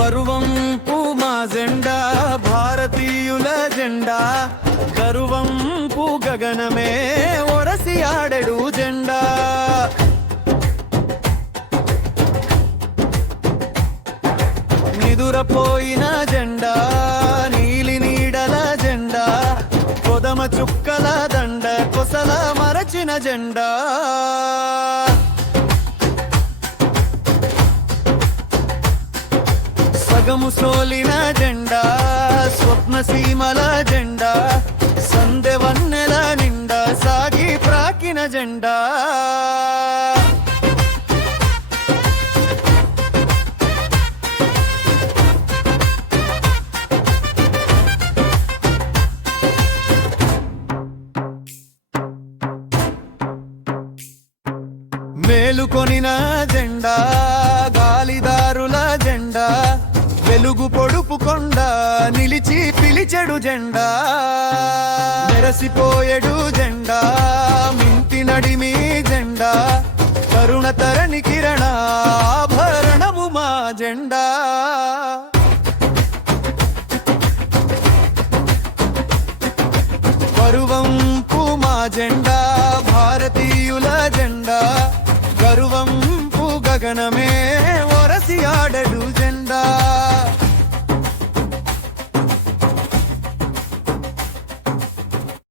పర్వం మా జెండా భారతీయుల జెండా. గర్వం గగనమే ఒరసి ఆడెడు జెండా. నిదురపోయిన జెండా నీలి నీడల జెండా. కొదమ చుక్కల దండ కొసల మరచిన జెండా. సగము సోలిన జెండా స్వప్న సీమల జెండా సందె వన్నెల నిండా సాగి ప్రాకిన జెండా. మేలుకొనిన జెండా గాలి వెలుగు పొడుపు కొండ నిలిచి పిలిచెడు జెండా మెరసిపోయెడు జెండా మింటి నడిమి జెండా కరుణ తరణి కిరణ ఆభరణము మా జెండా. పరువంపు మా జెండా భారతీయుల జెండా గరువంపు గగనమే